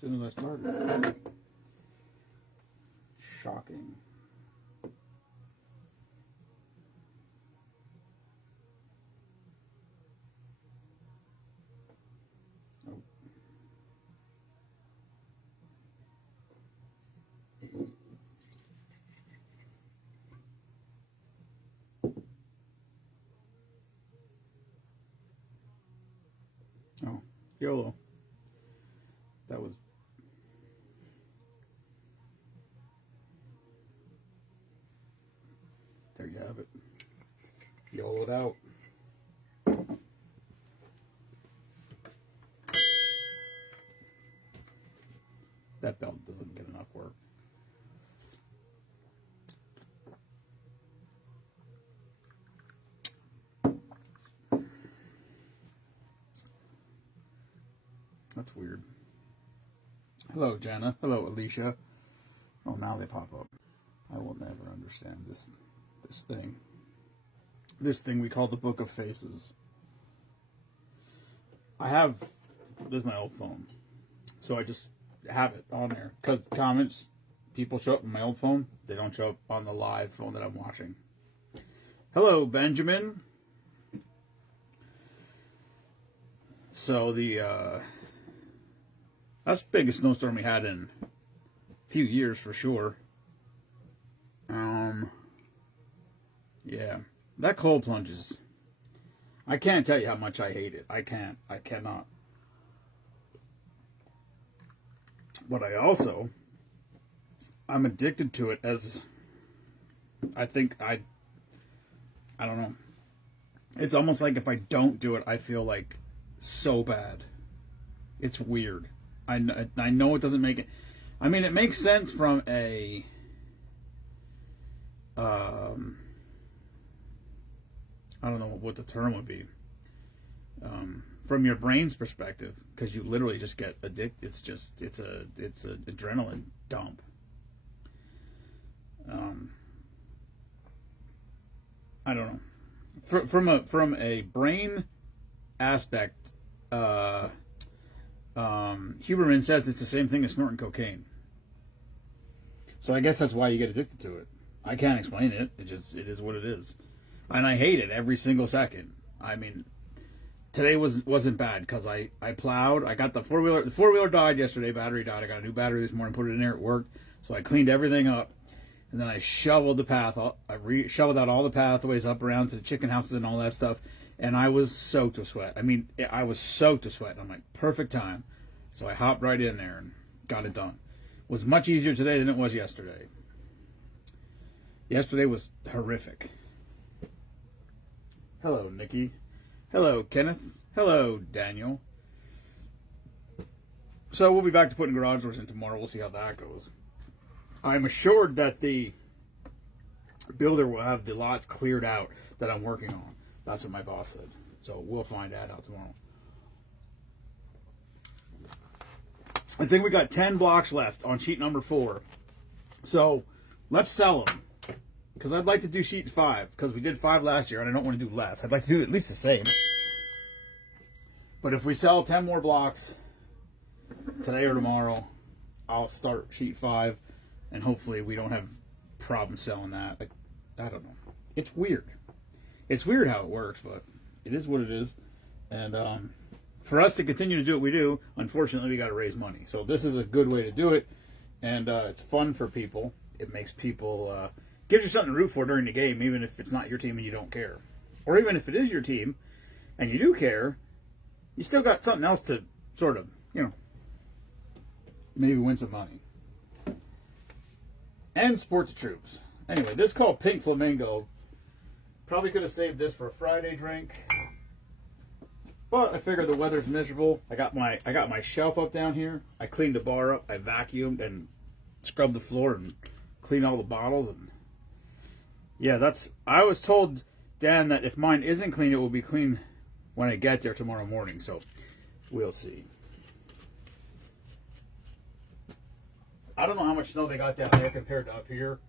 soon as I started. Shocking. Oh, YOLO. That was... There you have it. YOLO it out. That belt doesn't get enough work. That's weird. Hello, Jana. Hello, Alicia. Oh, now they pop up. I will never understand this thing. This thing we call the Book of Faces. This is my old phone. So I just have it on there. Because comments, people show up on my old phone. They don't show up on the live phone that I'm watching. Hello, Benjamin. So that's the biggest snowstorm we had in a few years for sure. Yeah. That cold plunge is... I can't tell you how much I hate it. I cannot. But I'm addicted to it as... I don't know. It's almost like if I don't do it, I feel like so bad. It's weird. I know it doesn't make it... I mean, it makes sense from a... I don't know what the term would be. From your brain's perspective, because you literally just get addicted. It's a adrenaline dump. I don't know. From a brain aspect, Huberman says it's the same thing as snorting cocaine. So I guess that's why you get addicted to it. I can't explain it. It is what it is. And I hate it every single second. I mean, today wasn't bad because I plowed. I got the four-wheeler. The four-wheeler died yesterday. Battery died. I got a new battery this morning, put it in there. It worked. So I cleaned everything up. And then I shoveled the path. I shoveled out all the pathways up around to the chicken houses and all that stuff. And I was soaked with sweat. I mean, I was soaked with sweat. I'm like, perfect time. So I hopped right in there and got it done. It was much easier today than it was yesterday. Yesterday was horrific. Hello, Nikki. Hello, Kenneth. Hello, Daniel. So we'll be back to putting garage doors in tomorrow. We'll see how that goes. I'm assured that the builder will have the lots cleared out that I'm working on. That's what my boss said. So we'll find that out tomorrow. I think we got 10 blocks left on sheet number 4. So let's sell them. Because I'd like to do sheet 5. Because we did 5 last year and I don't want to do less. I'd like to do at least the same. But if we sell 10 more blocks today or tomorrow, I'll start sheet 5. And hopefully we don't have problems selling that. I don't know. It's weird. It's weird how it works, but it is what it is. And for us to continue to do what we do, unfortunately, we got to raise money. So this is a good way to do it. And it's fun for people. It makes people... gives you something to root for during the game, even if it's not your team and you don't care. Or even if it is your team and you do care, you still got something else to sort of, maybe win some money. And support the troops. Anyway, this is called Pink Flamingo. Probably could have saved this for a Friday drink. But I figured the weather's miserable. I got my shelf up down here. I cleaned the bar up. I vacuumed and scrubbed the floor and cleaned all the bottles. And yeah, I was told, Dan, that if mine isn't clean, it will be clean when I get there tomorrow morning. So we'll see. I don't know how much snow they got down there compared to up here.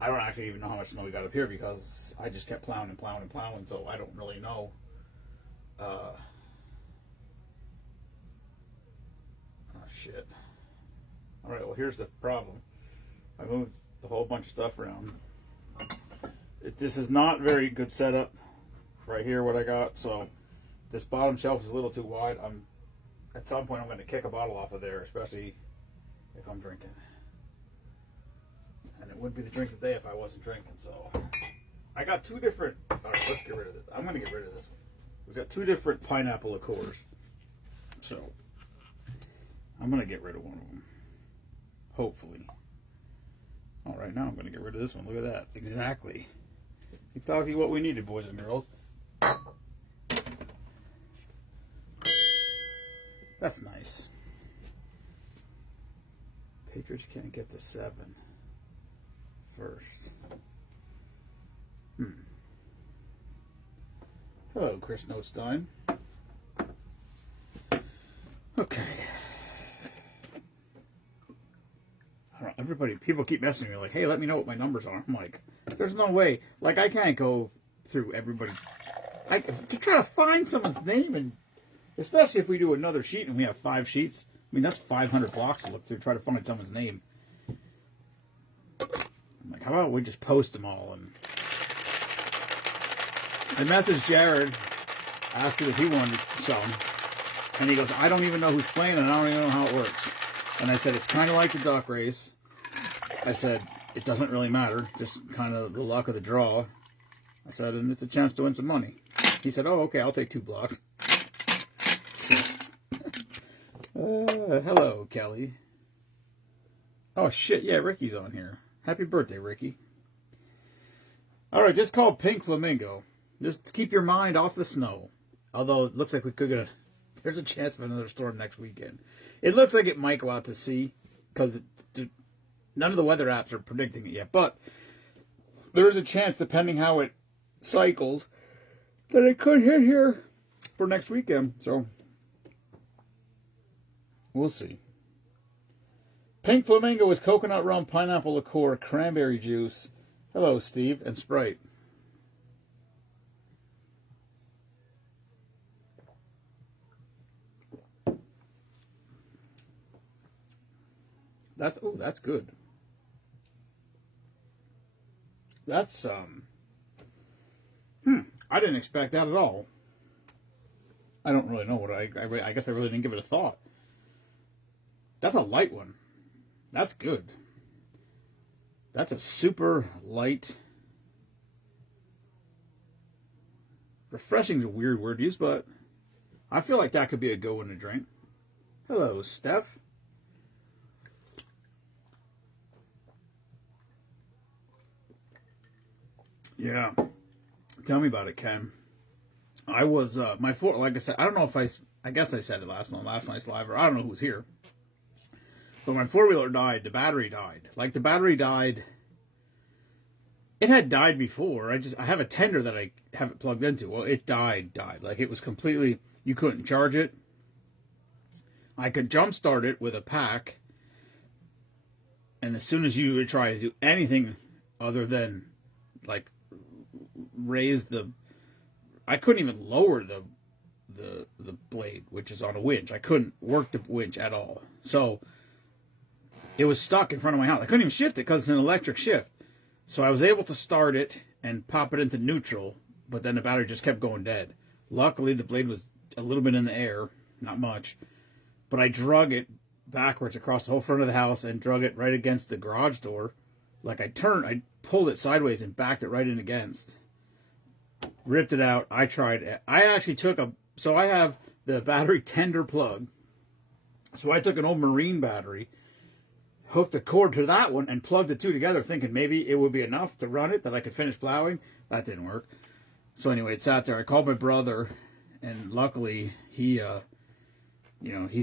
I don't actually even know how much snow we got up here because I just kept plowing and plowing and plowing, so I don't really know. Oh, shit. All right, well, here's the problem. I moved a whole bunch of stuff around. This is not very good setup right here, what I got. So this bottom shelf is a little too wide. At some point, I'm going to kick a bottle off of there, especially if I'm drinking. And it wouldn't be the drink of the day if I wasn't drinking. So I got two different. All right, let's get rid of this. I'm going to get rid of this one. We've got two different pineapple liqueurs. So I'm going to get rid of one of them. Hopefully. All right, now I'm going to get rid of this one. Look at that. Exactly what we needed, boys and girls. That's nice. Patriots can't get to 7 first. Hello, Chris Notestein. Okay. I don't know, people keep messaging me like, hey, let me know what my numbers are. I'm like, there's no way. Like, I can't go through everybody. To try to find someone's name, and especially if we do another sheet and we have 5 sheets. I mean, that's 500 blocks to look through, try to find someone's name. I'm like, how about we just post them all? And I messaged Jared, asked him if he wanted some, and he goes, I don't even know who's playing, and I don't even know how it works. And I said, it's kind of like the duck race. I said, it doesn't really matter, just kind of the luck of the draw. I said, and it's a chance to win some money. He said, oh, okay, I'll take 2 blocks. Hello, Kelly. Oh, shit, yeah, Ricky's on here. Happy birthday, Ricky. All right, this is called Pink Flamingo. Just keep your mind off the snow. Although it looks like we could get there's a chance of another storm next weekend. It looks like it might go out to sea because none of the weather apps are predicting it yet. But there is a chance, depending how it cycles, that it could hit here for next weekend. So we'll see. Pink Flamingo is coconut rum, pineapple liqueur, cranberry juice. Hello, Steve, and Sprite. That's good. That's I didn't expect that at all. I don't really know what I guess I really didn't give it a thought. That's a light one. That's good. That's a super light. Refreshing is a weird word to use, but I feel like that could be a good one to drink. Hello, Steph. Yeah. Tell me about it, Ken. I was, like I said, I don't know if I guess I said it last night's live, or I don't know who was here. But my 4-wheeler died. The battery died. Like, the battery died. It had died before. I have a tender that I have it plugged into. Well, it died. Like, it was completely, you couldn't charge it. I could jumpstart it with a pack. And as soon as you would try to do anything other than, like, I couldn't even lower the blade, which is on a winch. I couldn't work the winch at all. So it was stuck in front of my house. I couldn't even shift it because it's an electric shift. So I was able to start it and pop it into neutral, but then the battery just kept going dead. Luckily, the blade was a little bit in the air, not much, but I drug it backwards across the whole front of the house and drug it right against the garage door. Like, I pulled it sideways and backed it right in against. Ripped it out. I tried it. I actually so I have the battery tender plug. So I took an old Marine battery, hooked the cord to that one, and plugged the two together, thinking maybe it would be enough to run it, that I could finish plowing. That didn't work. So anyway, it sat there. I called my brother, and luckily he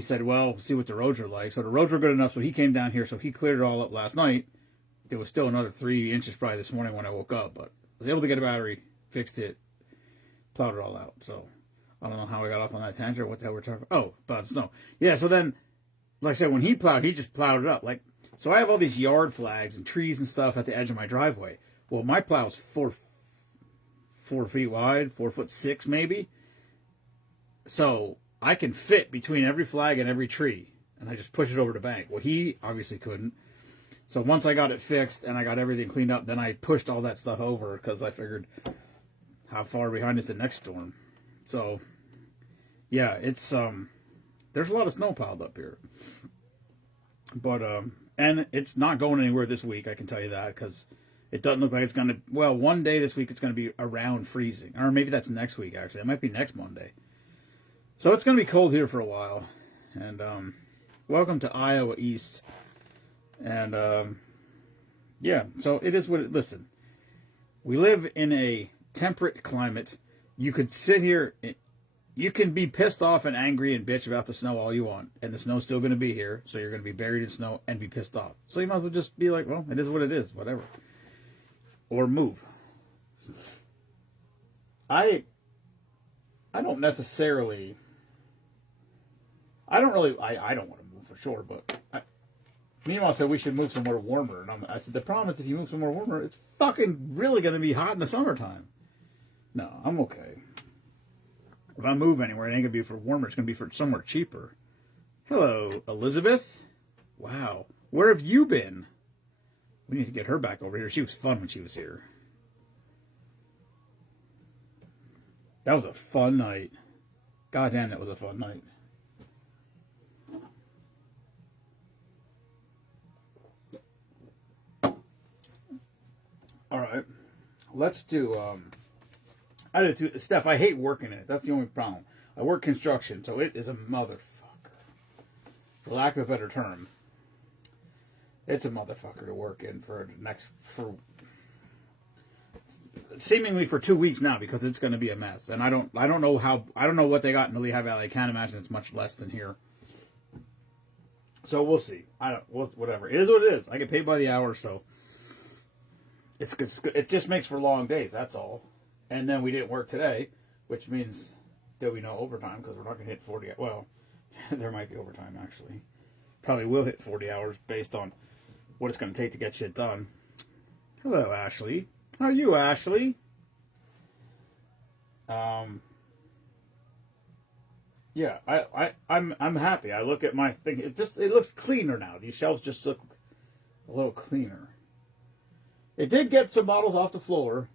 said, well, see what the roads are like. So the roads were good enough, so he came down here, so he cleared it all up last night. There was still another 3 inches probably this morning when I woke up, but I was able to get a battery, fixed it, plowed it all out. So I don't know how I got off on that tangent or what the hell we're talking about. Oh, about snow. Yeah, so then, like I said, when he plowed, he just plowed it up. Like, so I have all these yard flags and trees and stuff at the edge of my driveway. Well, my plow's 4 feet wide, 4'6" maybe. So I can fit between every flag and every tree. and I just push it over the bank. Well, he obviously couldn't. So once I got it fixed and I got everything cleaned up, then I pushed all that stuff over because I figured how far behind is the next storm. So, yeah, it's there's a lot of snow piled up here. But and it's not going anywhere this week, I can tell you that, because it doesn't look like it's going to, well, one day this week it's going to be around freezing. Or maybe that's next week, actually. It might be next Monday. So it's going to be cold here for a while. And welcome to Iowa East. And yeah, so it is what it, listen, we live in a temperate climate. You could sit here, you can be pissed off and angry and bitch about the snow all you want, and the snow's still going to be here, so you're going to be buried in snow and be pissed off. So you might as well just be like, well, it is what it is, whatever. Or move. I don't necessarily, I don't want to move for sure, but Meanwhile said we should move somewhere warmer. And I said, the problem is if you move somewhere warmer, it's fucking really going to be hot in the summertime. No, I'm okay. If I move anywhere, it ain't going to be for warmer. It's going to be for somewhere cheaper. Hello, Elizabeth. Wow. Where have you been? We need to get her back over here. She was fun when she was here. That was a fun night. God damn, that was a fun night. All right, let's do. Steph, I hate working in it. That's the only problem. I work construction, so it is a motherfucker. For lack of a better term, it's a motherfucker to work in for seemingly for 2 weeks now, because it's going to be a mess. And I don't know what they got in the Lehigh Valley. I can't imagine it's much less than here. So we'll see. Whatever. It is what it is. I get paid by the hour, so. It's good. It just makes for long days, that's all. And then we didn't work today, which means there'll be no overtime because we're not going to hit 40. Well, there might be overtime, actually. Probably will hit 40 hours based on what it's going to take to get shit done. Hello, Ashley. How are you, Ashley? Yeah, I'm happy. I look at my thing. It looks cleaner now. These shelves just look a little cleaner. It did get some bottles off the floor,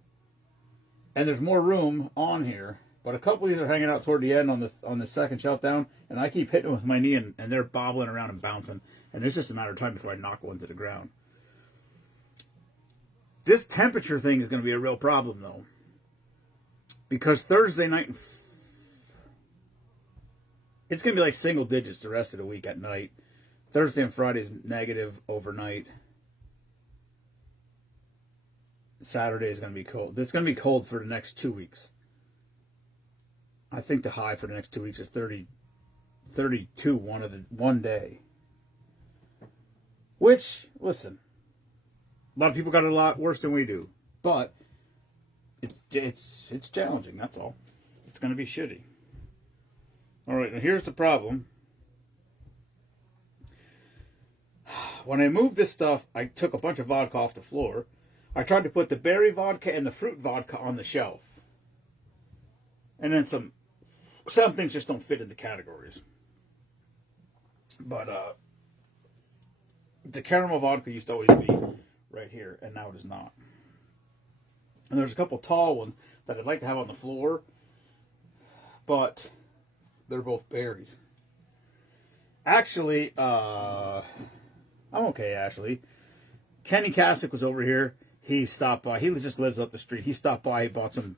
and there's more room on here. But a couple of these are hanging out toward the end on the second shelf down, and I keep hitting them with my knee, and they're bobbling around and bouncing. And it's just a matter of time before I knock one to the ground. This temperature thing is going to be a real problem, though, because Thursday night, it's going to be like single digits the rest of the week at night. Thursday and Friday is negative overnight. Saturday is going to be cold. It's going to be cold for the next 2 weeks. I think the high for the next 2 weeks is 32 one day. Which, listen, a lot of people got it a lot worse than we do. But it's challenging, that's all. It's going to be shitty. All right, now here's the problem. When I moved this stuff, I took a bunch of vodka off the floor. I tried to put the berry vodka and the fruit vodka on the shelf. And then some things just don't fit in the categories. But the caramel vodka used to always be right here, and now it is not. And there's a couple tall ones that I'd like to have on the floor, but they're both berries. Actually, I'm okay, Ashley. Kenny Kasich was over here. He stopped by. He just lives up the street. He stopped by. He bought some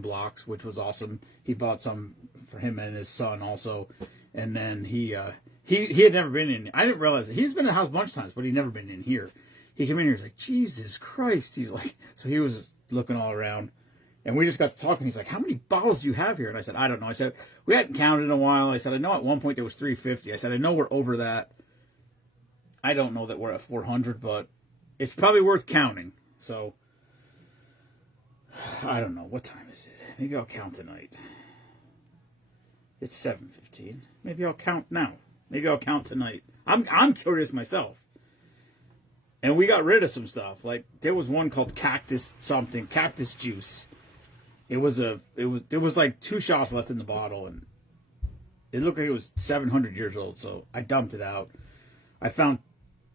blocks, which was awesome. He bought some for him and his son also. And then he had never been in. I didn't realize it. He's been in the house a bunch of times, but he'd never been in here. He came in here. He's like, Jesus Christ. He's like, so he was looking all around, and we just got to talking. He's like, how many bottles do you have here? And I said, I don't know. I said, we hadn't counted in a while. I said, I know at one point there was 350. I said, I know we're over that. I don't know that we're at 400, but it's probably worth counting. So, I don't know. What time is it? Maybe I'll count tonight. It's 7:15. Maybe I'll count now. Maybe I'll count tonight. I'm curious myself. And we got rid of some stuff. Like, there was one called Cactus Juice. There was like 2 shots left in the bottle, and It looked like it was 700 years old, so I dumped it out. I found,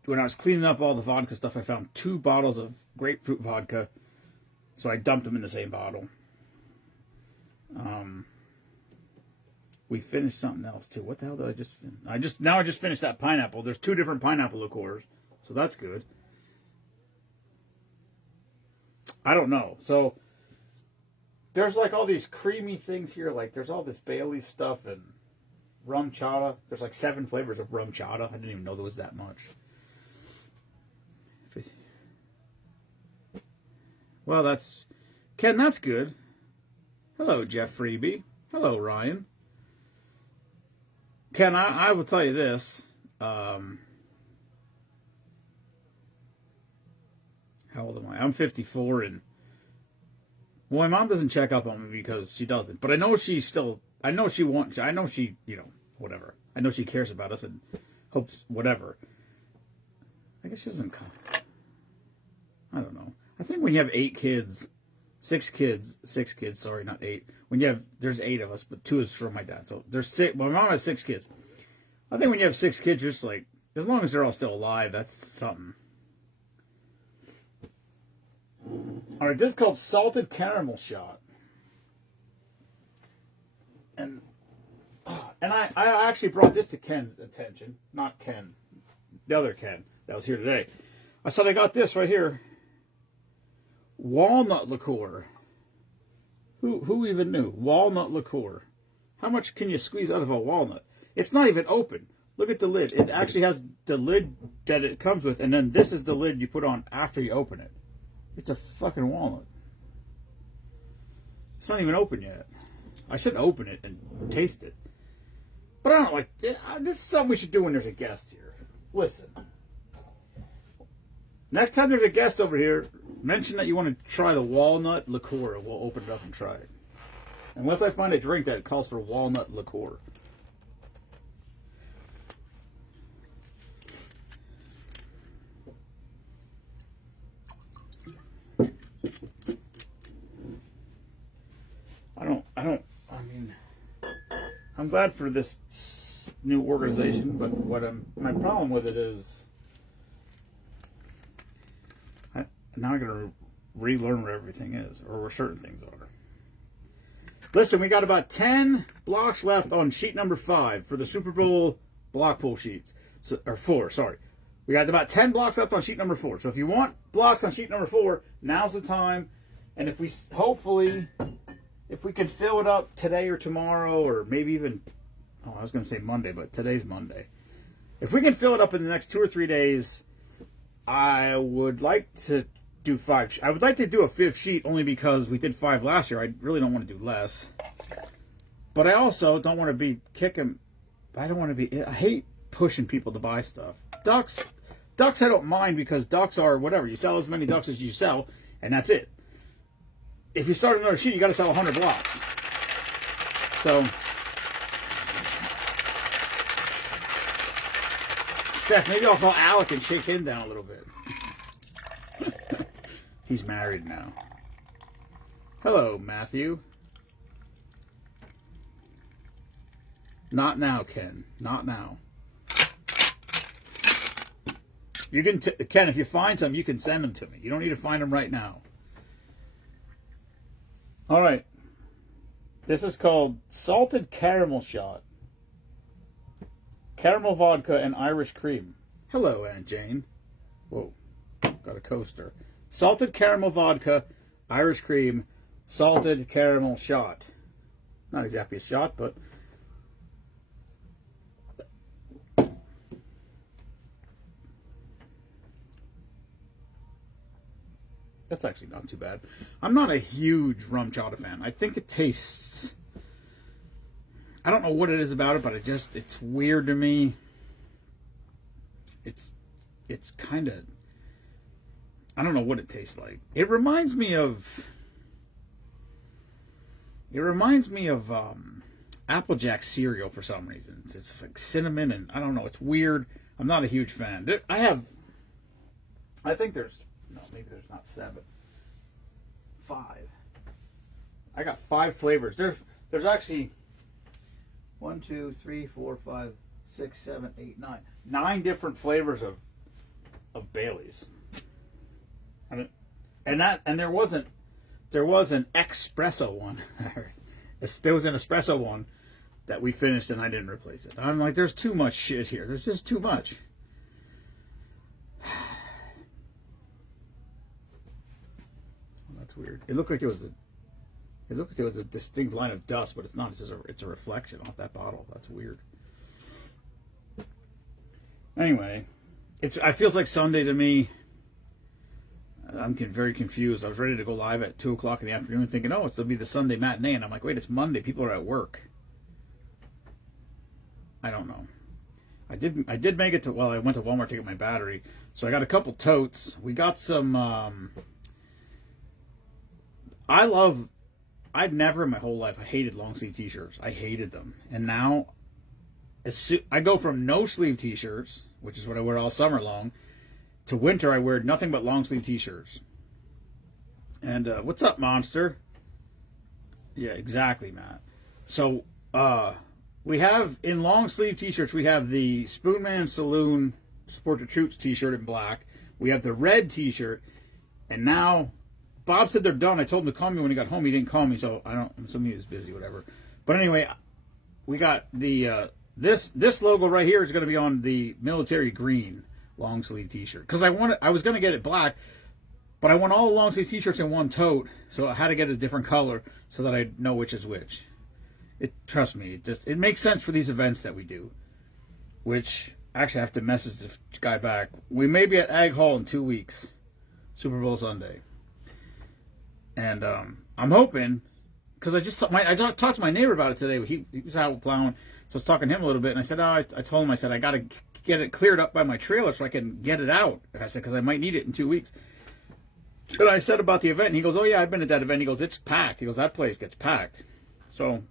when I was cleaning up all the vodka stuff, I found 2 bottles of grapefruit vodka, so I dumped them in the same bottle. We finished something else too. What the hell did I just finish? I just finished that pineapple. There's 2 different pineapple liqueurs, so that's good. I don't know. So there's like all these creamy things here. Like there's all this Bailey stuff and rum chata. There's like 7 flavors of rum chata. I didn't even know there was that much. Well, that's Ken. That's good. Hello, Jeff Freebie. Hello, Ryan. Ken, I will tell you this. How old am I? I'm 54, and well, my mom doesn't check up on me because she doesn't. But I know she still. I know she wants. I know she. Whatever. I know she cares about us and hopes whatever. I guess she doesn't. I don't know. I think when you have 6 kids. Sorry, not 8. When you have, there's 8 of us, but 2 is from my dad. So there's 6. My mom has 6 kids. I think when you have 6 kids, you're just like, as long as they're all still alive, that's something. All right, this is called Salted Caramel Shot. And I actually brought this to Ken's attention. Not Ken. The other Ken that was here today. I said I got this right here. Walnut liqueur. Who even knew? Walnut liqueur. How much can you squeeze out of a walnut? It's not even open. Look at the lid. It actually has the lid that it comes with, and then this is the lid you put on after you open it. It's a fucking walnut. It's not even open yet. I should open it and taste it. But I don't like this. This is something we should do when there's a guest here. Listen. Next time there's a guest over here, mention that you want to try the walnut liqueur. We'll open it up and try it. Unless I find a drink that calls for walnut liqueur. I'm glad for this new organization, but my problem with it is now I got to relearn what everything is, or where certain things are. Listen, we got about 10 blocks left on sheet number 5 for the Super Bowl block pool sheets. Or 4, sorry. We got about 10 blocks left on sheet number 4. So if you want blocks on sheet number 4, now's the time. And if we, hopefully, if we can fill it up today or tomorrow, or maybe even, I was going to say Monday, but today's Monday. If we can fill it up in the next 2 or 3 days, I would like to do 5. I would like to do a 5th sheet only because we did 5 last year. I really don't want to do less. But I also don't want to be kicking. I hate pushing people to buy stuff. Ducks I don't mind because ducks are whatever. You sell as many ducks as you sell, and that's it. If you start another sheet, you got to sell 100 blocks. So, Steph, maybe I'll call Alec and shake him down a little bit. He's married now. Hello, Matthew. Not now, Ken. Not now. You can, Ken, if you find some, you can send them to me. You don't need to find them right now. All right. This is called Salted Caramel Shot. Caramel vodka and Irish cream. Hello, Aunt Jane. Whoa, got a coaster. Salted caramel vodka, Irish cream, salted caramel shot. Not exactly a shot, but that's actually not too bad. I'm not a huge rum chata fan. I think it tastes, I don't know what it is about it, but it's weird to me. It's kind of, I don't know what it tastes like. It reminds me of Applejack cereal for some reason. It's like cinnamon and I don't know. It's weird. I'm not a huge fan. I think there's, no, maybe there's not 7. 5. I got 5 flavors. There's actually 1, 2, 3, 4, 5, 6, 7, 8, 9. 9 different flavors of Bailey's. I mean, and there was an espresso one. There was an espresso one that we finished and I didn't replace it. I'm like, there's too much shit here. There's just too much. Well, that's weird. It looked like there was a distinct line of dust, but it's not. It's a reflection off that bottle. That's weird. Anyway, it feels like Sunday to me. I'm very confused. I was ready to go live at 2 o'clock in the afternoon thinking, oh, it'll be the Sunday matinee. And I'm like, wait, it's Monday. People are at work. I don't know. I did make it to, well, I went to Walmart to get my battery. So I got a couple totes. We got some, I've never in my whole life, I hated long sleeve t-shirts. I hated them. And now, I go from no sleeve t-shirts, which is what I wear all summer long, to winter, I wear nothing but long sleeve t-shirts. And what's up, Monster? Yeah, exactly, Matt. So we have in long sleeve t-shirts, we have the Spoonman Saloon Support the Troops t-shirt in black. We have the red t-shirt, and now Bob said they're done. I told him to call me when he got home. He didn't call me, so I'm assuming he was busy, whatever. But anyway, we got the this logo right here is going to be on the military green long sleeve t-shirt, because I was going to get it black, but I want all the long sleeve t-shirts in one tote, so I had to get a different color so that I know which is which. Trust me, it makes sense for these events that we do. Which actually I have to message this guy back. We may be at Ag Hall in 2 weeks, Super Bowl Sunday, and I'm hoping, because I talked to my neighbor about it today. He was out plowing, so I was talking to him a little bit, and I said, I told him, I said, I got to get it cleared up by my trailer so I can get it out. I said, because I might need it in 2 weeks. And I said about the event, and he goes, oh yeah, I've been at that event. He goes, it's packed. He goes, that place gets packed. So,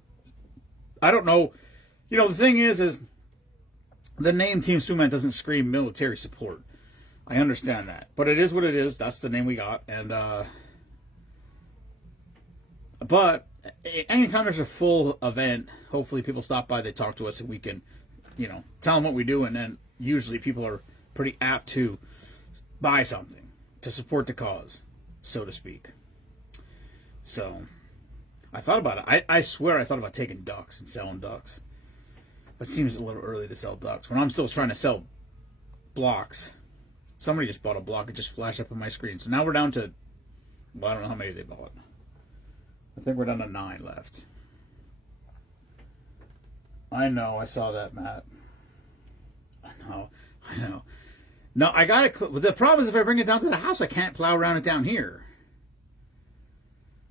I don't know. You know, the thing is the name Team Spoonman doesn't scream military support. I understand that. But it is what it is. That's the name we got. And, but anytime there's a full event, hopefully people stop by, they talk to us, and we can, tell them what we do, and then usually people are pretty apt to buy something to support the cause, so to speak. So, I thought about it. I swear I thought about taking ducks and selling ducks. But it seems a little early to sell ducks. When I'm still trying to sell blocks. Somebody just bought a block. It just flashed up on my screen. So now we're down to, well, I don't know how many they bought. I think we're down to 9 left. I know, I saw that, Matt. I know. No, I got it. The problem is if I bring it down to the house, I can't plow around it down here.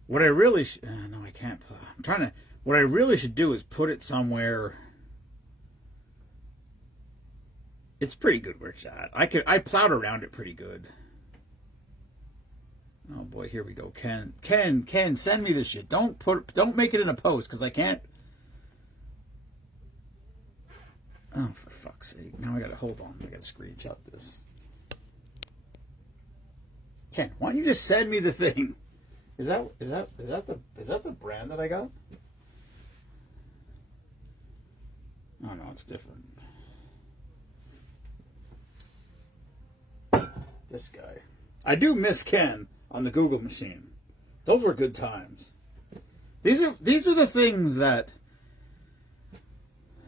What I really no, I can't plow. What I really should do is put it somewhere. It's pretty good where it's at. I plowed around it pretty good. Oh boy, here we go. Ken, send me this shit. Don't make it in a post, because I can't. Oh, for fuck's sake. Now I gotta hold on. I gotta screenshot this. Ken, why don't you just send me the thing? Is that the brand that I got? Oh no, it's different. This guy. I do miss Ken on the Google machine. Those were good times. These are the things that.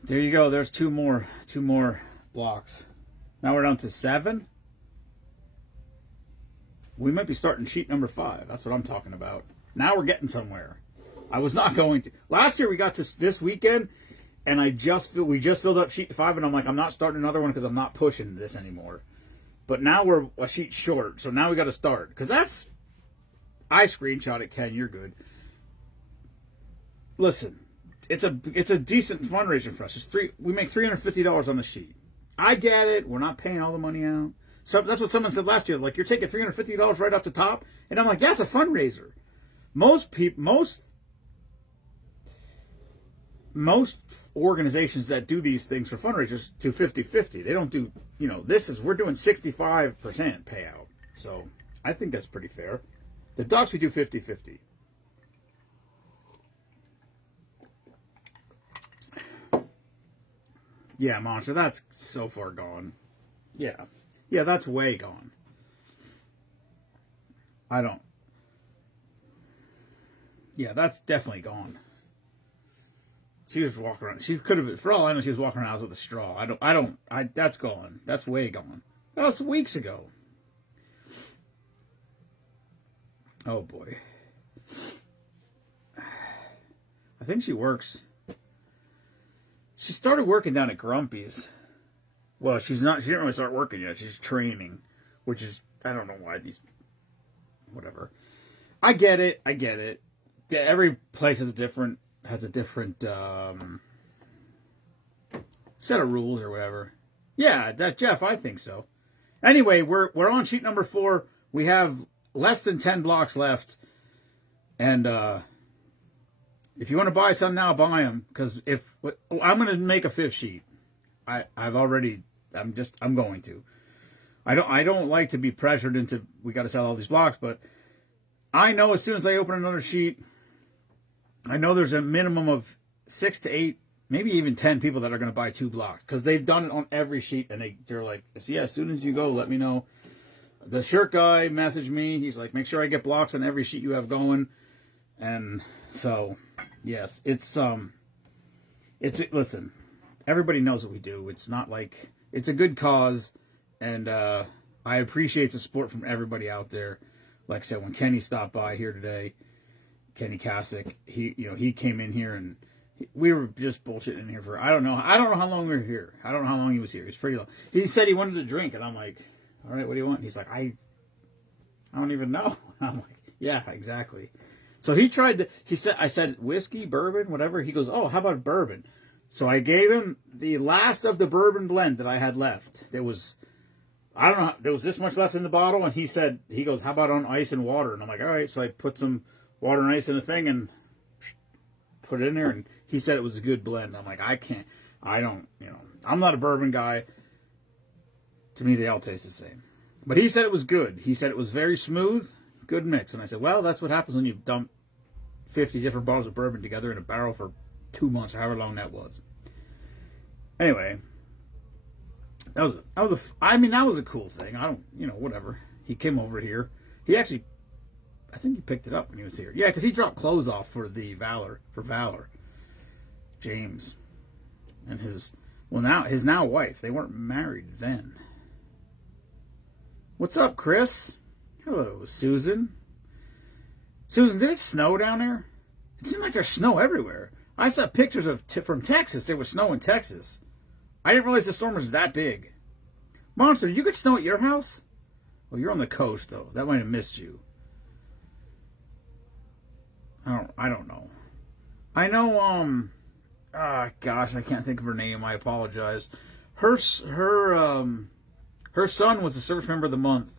There you go. There's two more blocks. Now we're down to 7. We might be starting sheet number 5. That's what I'm talking about. Now we're getting somewhere. I was not going to. Last year we got to this weekend, and we just filled up sheet 5, and I'm like, I'm not starting another one because I'm not pushing this anymore. But now we're a sheet short, so now we got to start, because that's. I screenshot it, Ken. You're good. Listen. It's a decent fundraiser for us. We make $350 on the sheet. I get it. We're not paying all the money out. So that's what someone said last year. Like, you're taking $350 right off the top, and I'm like, that's a fundraiser. Most organizations that do these things for fundraisers do 50-50. They don't do. We're doing 65% payout. So I think that's pretty fair. The ducks we do 50-50. Yeah, Monster, that's so far gone. Yeah. Yeah, that's way gone. I don't. Yeah, that's definitely gone. She was walking around. She could have, for all I know, she was walking around with a straw. That's gone. That's way gone. That was weeks ago. Oh, boy. I think she works. She started working down at Grumpy's. Well, she didn't really start working yet. She's training, which is, I don't know why whatever. I get it. Every place has a different set of rules or whatever. Yeah, Jeff, I think so. Anyway, we're on sheet number 4. We have less than 10 blocks left, and if you want to buy some now, buy them, because I'm going to make a 5th sheet. I'm going to. I don't like to be pressured into we got to sell all these blocks, but I know as soon as I open another sheet, I know there's a minimum of 6 to 8, maybe even 10 people that are going to buy 2 blocks, because they've done it on every sheet, and they're like, yeah, as soon as you go, let me know. The shirt guy messaged me. He's like, make sure I get blocks on every sheet you have going. And so, yes, listen, everybody knows what we do. It's not like, it's a good cause, and I appreciate the support from everybody out there. Like I said, when Kenny stopped by here today, Kenny Kasich, he came in here, and we were just bullshitting in here for, I don't know how long we were here. I don't know how long he was here. He was pretty long. He said he wanted to drink, and I'm like, all right, what do you want? He's like, I don't even know. I'm like, yeah, exactly. So I said, whiskey, bourbon, whatever. He goes, oh, how about bourbon? So I gave him the last of the bourbon blend that I had left. There was this much left in the bottle, and he goes, how about on ice and water? And I'm like, all right. So I put some water and ice in a thing and put it in there, and he said it was a good blend. I'm like, I'm not a bourbon guy. To me, they all taste the same. But he said it was good. He said it was very smooth, good mix. And I said, well, that's what happens when you dump 50 different bottles of bourbon together in a barrel for 2 months, or however long that was. Anyway, that was a cool thing. Whatever. He came over here. I think he picked it up when he was here. Yeah, because he dropped clothes off for Valor. James. And his now wife. They weren't married then. What's up, Chris? Hello, Susan. Susan, did it snow down there? It seemed like there's snow everywhere. I saw pictures from Texas. There was snow in Texas. I didn't realize the storm was that big. Monster, you could snow at your house? Well, you're on the coast, though. That might have missed you. I don't know. I know, gosh, I can't think of her name. I apologize. Her son was the service member of the month.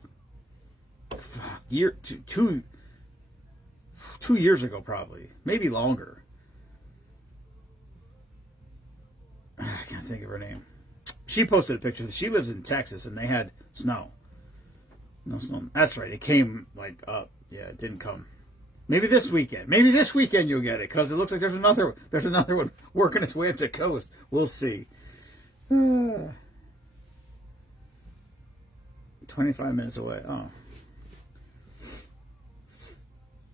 Two years ago, probably. Maybe longer. I can't think of her name. She posted a picture. She lives in Texas, and they had snow. No snow. That's right. It came, up. Yeah, it didn't come. Maybe this weekend. You'll get it, because it looks like there's another one working its way up the coast. We'll see. 25 minutes away. Oh.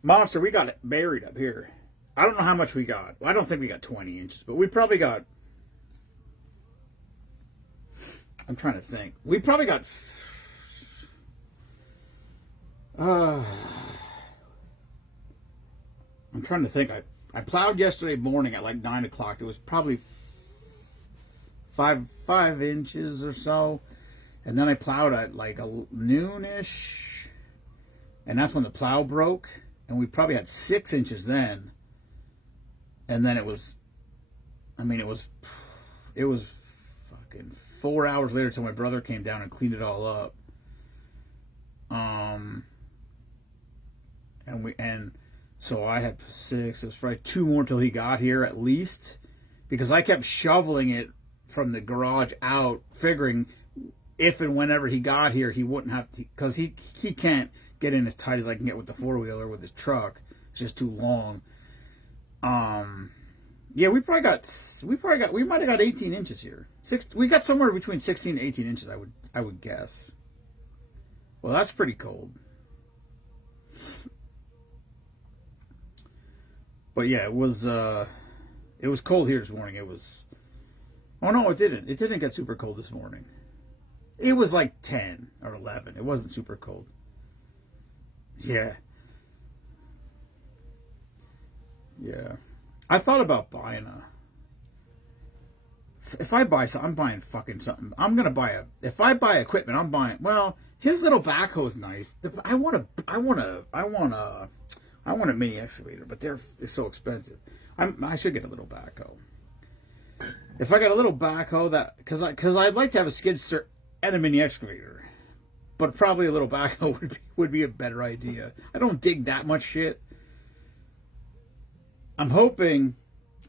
Monster, we got it buried up here. I don't know how much we got. Well, I don't think we got 20 inches, but we probably got... I'm trying to think. We probably got... I'm trying to think. I plowed yesterday morning at 9 o'clock. It was probably 5 inches or so. And then I plowed at a noonish. And that's when the plow broke. And we probably had 6 inches then. And then it was fucking 4 hours later till my brother came down and cleaned it all up. So I had 6. It was probably 2 more till he got here at least, because I kept shoveling it from the garage out, figuring if and whenever he got here, he wouldn't have to, because he can't get in as tight as I can get with the 4-wheeler with his truck. It's just too long. Yeah, we might have got 18 inches here. We got somewhere between 16 and 18 inches, I would guess. Well, that's pretty cold. But yeah, it was cold here this morning. Oh no, it didn't. It didn't get super cold this morning. It was like 10 or 11. It wasn't super cold. Yeah. Yeah. I thought about buying if I buy something, I'm buying fucking something. I'm going to buy if I buy equipment, I'm buying, well, his little backhoe is nice. I want a mini excavator, but it's so expensive. I should get a little backhoe. If I got a little backhoe because I'd like to have a skid steer and a mini excavator, but probably a little backhoe would be a better idea. I don't dig that much shit. I'm hoping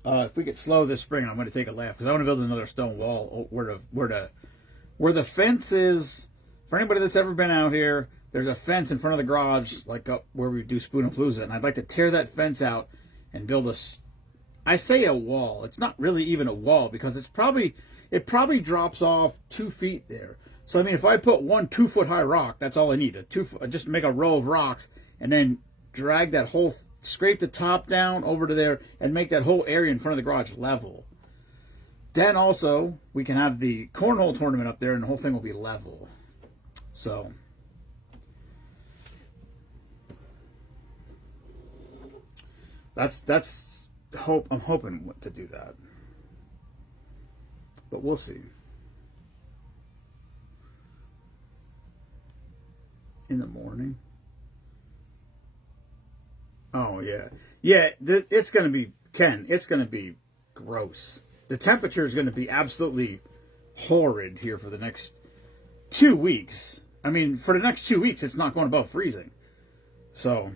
if we get slow this spring, I'm going to take a laugh because I want to build another stone wall where the fence is. For anybody that's ever been out here, there's a fence in front of the garage, like up where we do Spoon-A-Palooza, and I'd like to tear that fence out and build I say a wall. It's not really even a wall because it probably drops off 2 feet there. So I mean, if I put one 2-foot high rock, that's all I need. Just make a row of rocks and then drag that whole, scrape the top down over to there and make that whole area in front of the garage level. Then also we can have the cornhole tournament up there, and the whole thing will be level. So. I'm hoping to do that, but we'll see. In the morning. Oh yeah, it's gonna be It's gonna be gross. The temperature is gonna be absolutely horrid here for the next 2 weeks. I mean, for the next 2 weeks, it's not going above freezing. So.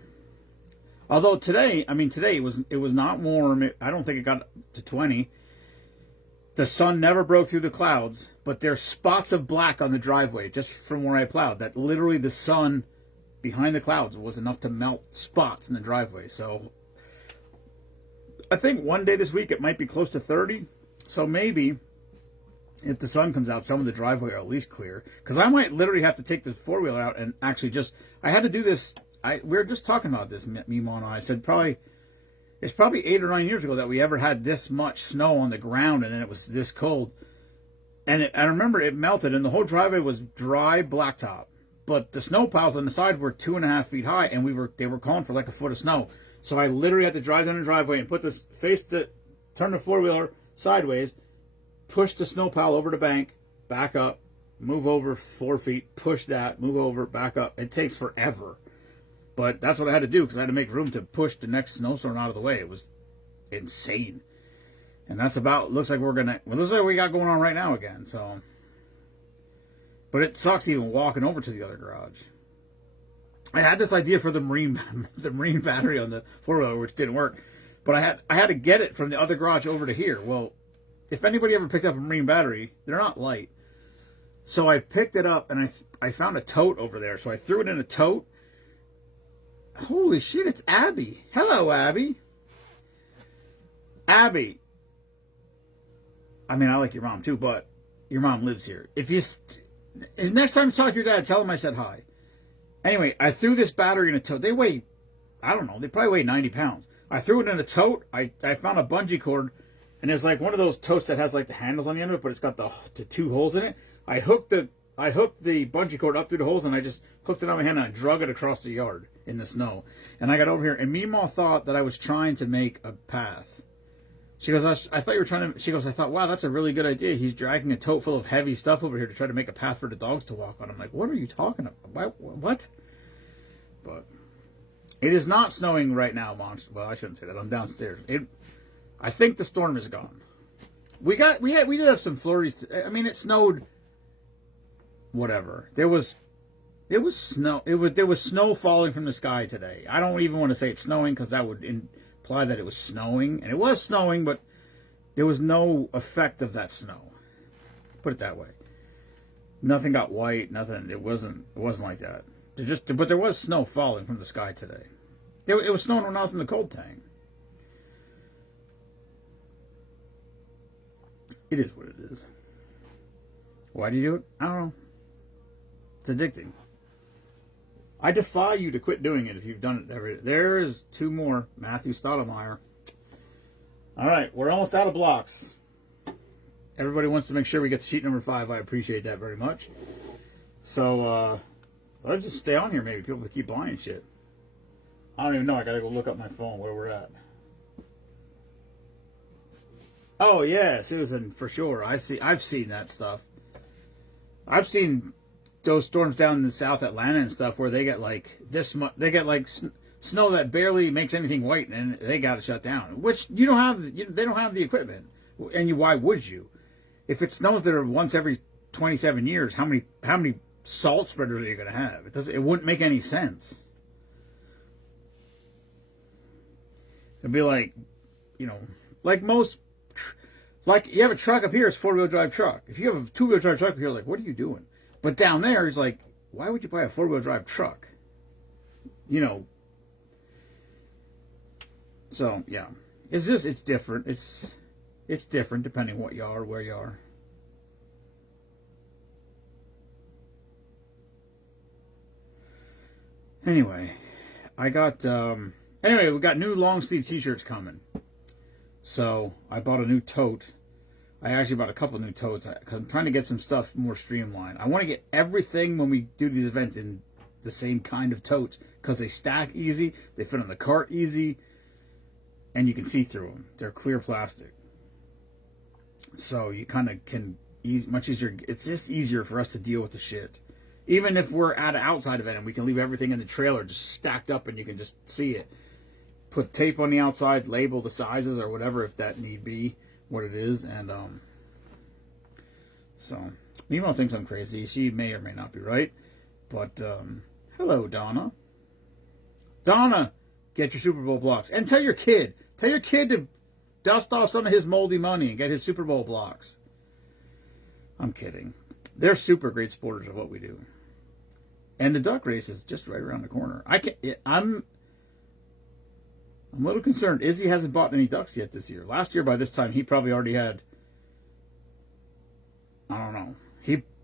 Although today it was not warm. I don't think it got to 20. The sun never broke through the clouds, but there's spots of black on the driveway just from where I plowed. That literally the sun behind the clouds was enough to melt spots in the driveway. So I think one day this week it might be close to 30. So maybe if the sun comes out, some of the driveway will at least clear. Because I might literally have to take the four-wheeler out and actually I had to do this. We were just talking about this, Mimo and I said it's probably 8 or 9 years ago that we ever had this much snow on the ground and then it was this cold. And I remember it melted and the whole driveway was dry blacktop. But the snow piles on the side were 2.5 feet high and they were calling for like a foot of snow. So I literally had to drive down the driveway and turn the four-wheeler sideways, push the snow pile over the bank, back up, move over 4 feet, push that, move over, back up. It takes forever. But that's what I had to do because I had to make room to push the next snowstorm out of the way. It was insane. And that's looks like we got going on right now again. So, but it sucks even walking over to the other garage. I had this idea for the marine battery on the four-wheeler, which didn't work. But I had to get it from the other garage over to here. Well, if anybody ever picked up a marine battery, they're not light. So I picked it up and I found a tote over there. So I threw it in a tote. Holy shit, it's Abby. Hello, Abby. Abby. I mean, I like your mom too, but your mom lives here. If next time you talk to your dad, tell him I said hi. Anyway, I threw this battery in a tote. They weigh, I don't know, they probably weigh 90 pounds. I threw it in a tote. I found a bungee cord, and it's like one of those totes that has like the handles on the end of it, but it's got the 2 holes in it. I hooked the bungee cord up through the holes, and I just hooked it on my hand, and I drug it across the yard in the snow. And I got over here, and Meemaw thought that I was trying to make a path. She goes, I thought you were trying to, she goes, I thought, wow, that's a really good idea. He's dragging a tote full of heavy stuff over here to try to make a path for the dogs to walk on. I'm like, what are you talking about? What? But it is not snowing right now, Monster. Well, I shouldn't say that. I'm downstairs. I think the storm is gone. We did have some flurries. I mean, it snowed. Whatever. There was snow. There was snow falling from the sky today. I don't even want to say it's snowing because that would imply that it was snowing, and it was snowing, but there was no effect of that snow. Put it that way. Nothing got white. Nothing. It wasn't like that. But there was snow falling from the sky today. It was snowing when I was in the cold tank. It is what it is. Why do you do it? I don't know. It's addicting. I defy you to quit doing it if you've done it every day. There is two more. Matthew Stoudemire. All right, we're almost out of blocks. Everybody wants to make sure we get to sheet number 5. I appreciate that very much. So, let's just stay on here maybe. People keep buying shit. I don't even know. I got to go look up my phone where we're at. Oh, yeah, Susan, for sure. I've seen that stuff. I've seen those storms down in the South Atlanta and stuff where they get like this much. They get like snow that barely makes anything white, and they got to shut down. Which you don't have. They don't have the equipment, and why would you? If it snows there once every 27 years, how many salt spreaders are you going to have? It wouldn't make any sense. It'd be like, like most. Like, you have a truck up here, it's a 4-wheel drive truck. If you have a 2-wheel drive truck up here, like, what are you doing? But down there, it's like, why would you buy a 4-wheel drive truck? So, yeah. It's different. It's different depending what you are, where you are. Anyway, we got new long sleeve t-shirts coming. So, I bought a new tote. I actually bought a couple new totes because I'm trying to get some stuff more streamlined. I want to get everything when we do these events in the same kind of totes because they stack easy, they fit on the cart easy, and you can see through them. They're clear plastic. So you kind of can much easier. It's just easier for us to deal with the shit. Even if we're at an outside event and we can leave everything in the trailer just stacked up and you can just see it. Put tape on the outside, label the sizes or whatever if that need be. What it is, and so Mimo thinks I'm crazy. She may or may not be right, but hello, Donna. Donna, get your Super Bowl blocks, and tell your kid to dust off some of his moldy money and get his Super Bowl blocks. I'm kidding. They're super great supporters of what we do, and the duck race is just right around the corner. I'm a little concerned. Izzy hasn't bought any ducks yet this year. Last year, by this time, he probably already had. I don't know.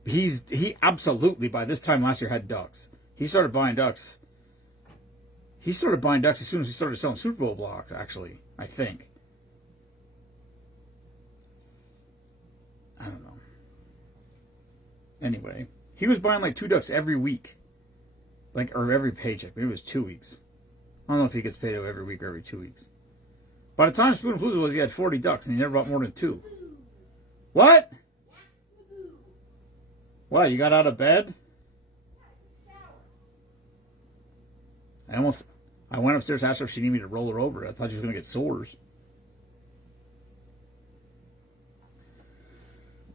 He absolutely by this time last year had ducks. He started buying ducks. He started buying ducks as soon as we started selling Super Bowl blocks. Actually, I think. I don't know. Anyway, he was buying like 2 ducks every week, or every paycheck. Maybe it was 2 weeks. I don't know if he gets paid every week or every 2 weeks. By the time Spoon Palooza was, he had 40 ducks, and he never bought more than 2. What? What, you got out of bed? I went upstairs to ask her if she needed me to roll her over. I thought she was going to get sores.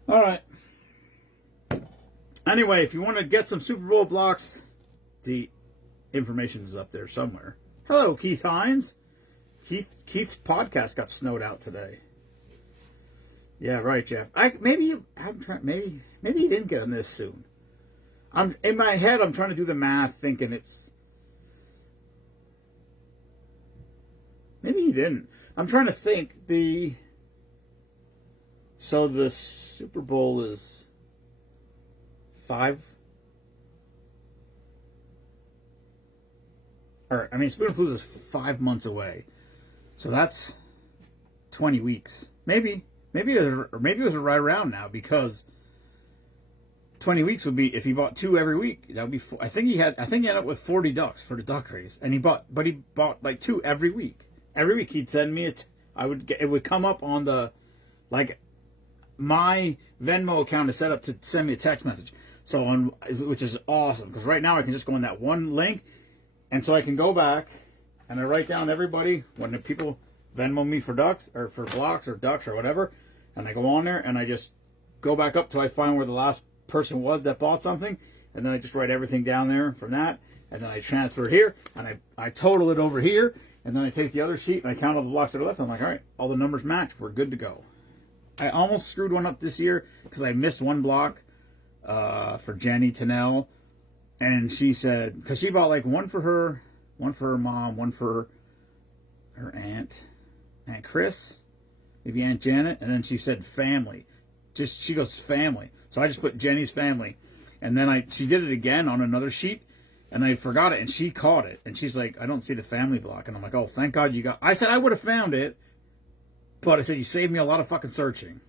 All right. Anyway, if you want to get some Super Bowl blocks, the information is up there somewhere. Hello, Keith Hines. Keith's podcast got snowed out today. Yeah, right, Jeff. Maybe he didn't get on this soon. In my head, I'm trying to do the math, thinking it's. Maybe he didn't. I'm trying to think. So the Super Bowl is 5. Spoon Palooza is 5 months away, so that's 20 weeks. Maybe it was right around now because 20 weeks would be if he bought 2 every week. That would be. I think he ended up with 40 ducks for the duck race, and he bought like 2 every week. Every week he'd send me it. It would come up on the, my Venmo account is set up to send me a text message. So which is awesome because right now I can just go on that one link. And so I can go back and I write down everybody when the people Venmo me for ducks or for blocks or ducks or whatever. And I go on there and I just go back up till I find where the last person was that bought something. And then I just write everything down there from that. And then I transfer it here and I total it over here. And then I take the other sheet and I count all the blocks that are left. I'm like, all right, all the numbers match. We're good to go. I almost screwed one up this year because I missed one block for Jenny Tennell. And she said, because she bought one for her mom, one for her Aunt Chris, maybe Aunt Janet, and then she said family. just, she goes, family. So I just put Jenny's family. And then she did it again on another sheet, and I forgot it, and she caught it. And she's like, I don't see the family block. And I'm like, oh, thank God you got... I said I would have found it, but I said, you saved me a lot of fucking searching.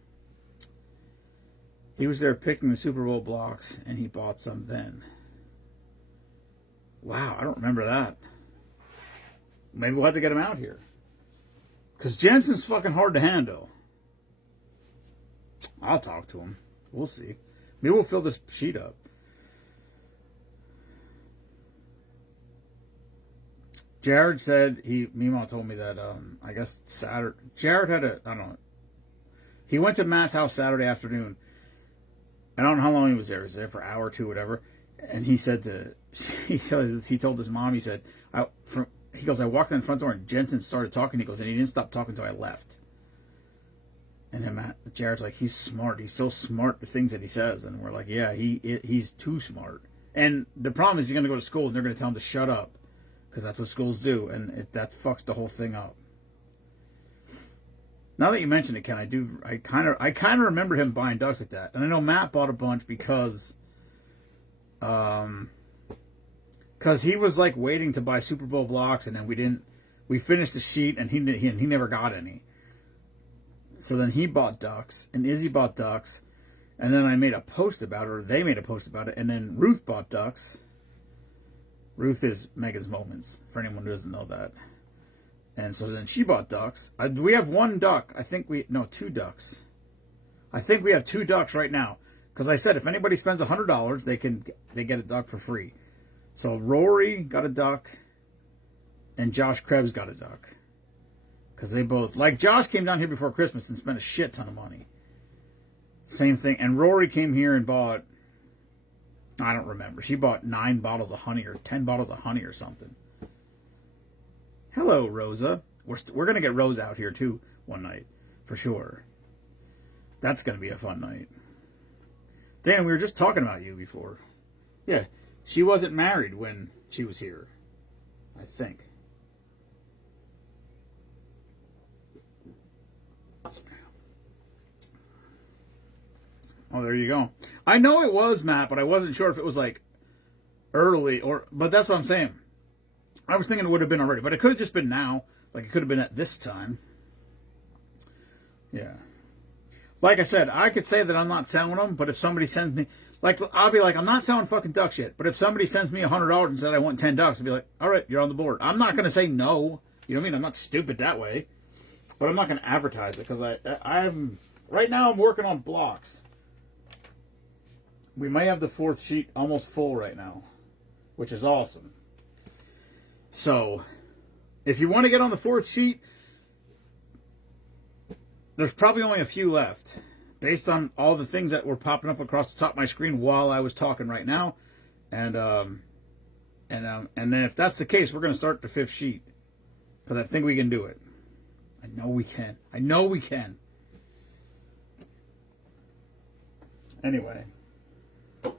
He was there picking the Super Bowl blocks, and he bought some then. Wow, I don't remember that. Maybe we'll have to get him out here. Because Jensen's fucking hard to handle. I'll talk to him. We'll see. Maybe we'll fill this sheet up. Jared said Mimo told me that I guess Saturday Jared had I don't know. He went to Matt's house Saturday afternoon. I don't know how long he was there. He was there for an hour or two, whatever. And he said he told his mom, he said, I walked in the front door and Jensen started talking. He goes, and he didn't stop talking until I left. And then Jared's like, he's smart. He's so smart, the things that he says. And we're like, yeah, he's too smart. And the problem is he's going to go to school and they're going to tell him to shut up. Because that's what schools do, and that fucks the whole thing up. Now that you mention it, Ken, I kind of remember him buying ducks like that, and I know Matt bought a bunch because he was like waiting to buy Super Bowl blocks, and then we finished the sheet, and he never got any. So then he bought ducks, and Izzy bought ducks, and then I made a post about it, or they made a post about it, and then Ruth bought ducks. Ruth is Megan's Moments, for anyone who doesn't know that. And so then she bought ducks. We have one duck. Two ducks. I think we have 2 ducks right now. Because I said if anybody spends $100, they get a duck for free. So Rory got a duck, and Josh Krebs got a duck. Because they both... Like, Josh came down here before Christmas and spent a shit ton of money. Same thing. And Rory came here and bought... I don't remember. She bought 9 bottles of honey or 10 bottles of honey or something. Hello, Rosa. We're going to get Rose out here, too, one night. For sure. That's going to be a fun night. Dan, we were just talking about you before. Yeah, she wasn't married when she was here. I think. Oh, there you go. I know it was, Matt, but I wasn't sure if it was like early but that's what I'm saying. I was thinking it would have been already, but it could have just been now. Like it could have been at this time. Yeah. Like I said, I could say that I'm not selling them, but if somebody sends me, like, I'll be like, I'm not selling fucking ducks yet. But if somebody sends me $100 and said I want 10 ducks, I'll be like, all right, you're on the board. I'm not going to say no. You know what I mean? I'm not stupid that way. But I'm not going to advertise it because I'm right now I'm working on blocks. We may have the 4th sheet almost full right now, which is awesome. So, if you want to get on the 4th sheet, there's probably only a few left, based on all the things that were popping up across the top of my screen while I was talking right now. And then if that's the case, we're going to start the 5th sheet, because I think we can do it. I know we can. I know we can. Anyway. That's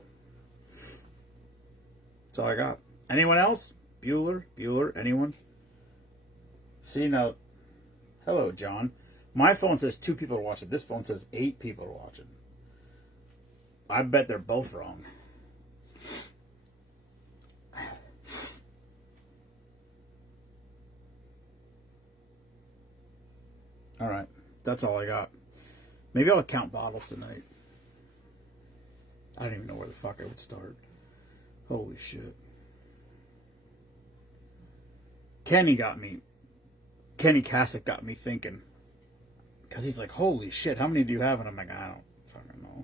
all I got. Anyone else? Bueller, anyone? See, now, hello, John. My phone says 2 people are watching. This phone says 8 people are watching. I bet they're both wrong. All right. That's all I got. Maybe I'll count bottles tonight. I don't even know where the fuck I would start. Holy shit. Kenny Kasich got me thinking. Because he's like, holy shit, how many do you have? And I'm like, I don't fucking know.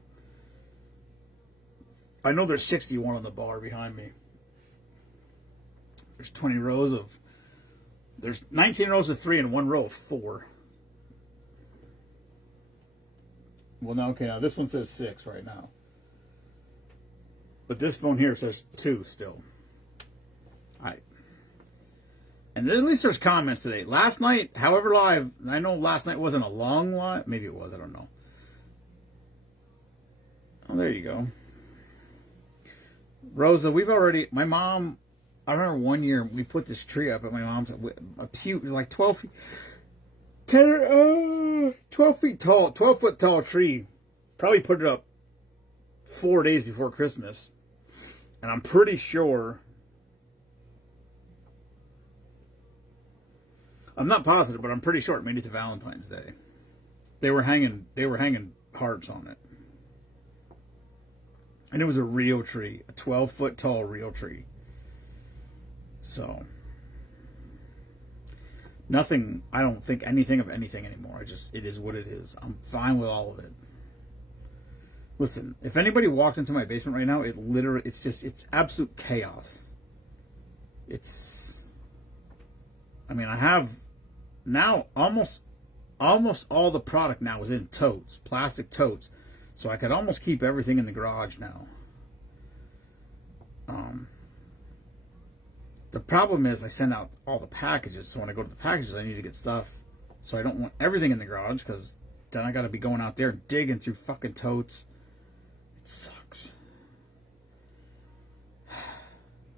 I know there's 61 on the bar behind me. There's 20 rows of... There's 19 rows of 3 and 1 row of 4. Well, no, okay, now this one says 6 right now. But this phone here says 2 still. Alright. And at least there's comments today. Last night, however live, I know last night wasn't a long live. Maybe it was, I don't know. Oh, there you go. Rosa, my mom, I remember one year we put this tree up at my mom's, a huge, like 12 feet, 12 feet tall, 12 foot tall tree Probably put it up 4 days before Christmas. And I'm pretty sure, I'm not positive, but I'm pretty sure it made it to Valentine's Day. They were hanging hearts on it. And it was a real tree, a 12-foot tall real tree. So, nothing, I don't think anything of anything anymore. It is what it is. I'm fine with all of it. Listen, if anybody walks into my basement right now, it's absolute chaos. I have now almost all the product now is in totes, plastic totes. So I could almost keep everything in the garage now. The problem is I send out all the packages. So when I go to the packages, I need to get stuff. So I don't want everything in the garage because then I got to be going out there and digging through fucking totes. It sucks.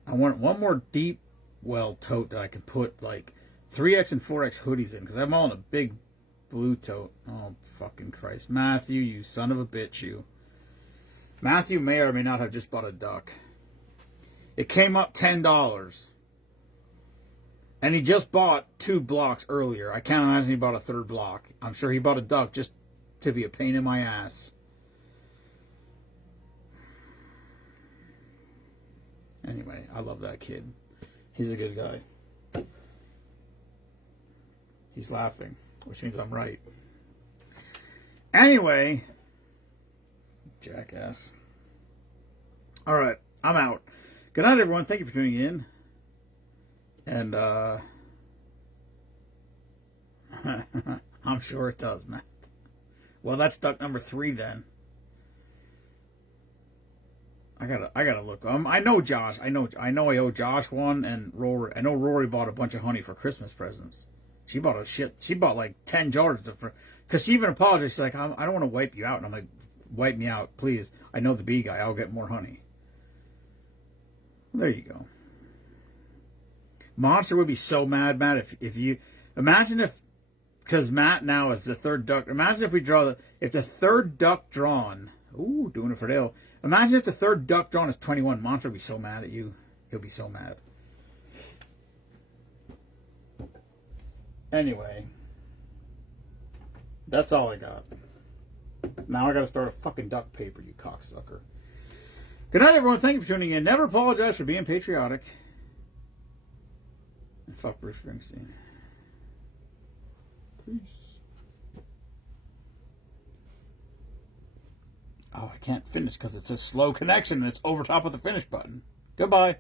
I want one more deep well tote that I can put like 3X and 4X hoodies in because I'm all in a big blue tote. Oh, fucking Christ. Matthew, you son of a bitch, you. Matthew may or may not have just bought a duck. It came up $10. And he just bought 2 blocks earlier. I can't imagine he bought a 3rd block. I'm sure he bought a duck just to be a pain in my ass. Anyway, I love that kid. He's a good guy. He's laughing, which means I'm right. Anyway, jackass. All right, I'm out. Good night, everyone. Thank you for tuning in. And I'm sure it does, Matt. Well, that's duck number 3 then. I gotta look. I know Josh. I know I owe Josh one, and Rory. I know Rory bought a bunch of honey for Christmas presents. She bought She bought like 10 jars because she even apologized. She's like, I don't want to wipe you out. And I'm like, wipe me out, please. I know the bee guy. I'll get more honey. Well, there you go. Monster would be so mad, Matt, if you imagine if, because Matt now is the 3rd duck. Imagine if we draw if the 3rd duck drawn. Ooh, doing it for Dale. Imagine if the 3rd duck drawn is 21. Monster would be so mad at you. He'll be so mad. Anyway, that's all I got. Now I got to start a fucking duck paper, you cocksucker. Good night, everyone. Thank you for tuning in. Never apologize for being patriotic. And fuck Bruce Springsteen. Peace. Oh, I can't finish because it's a slow connection and it's over top of the finish button. Goodbye.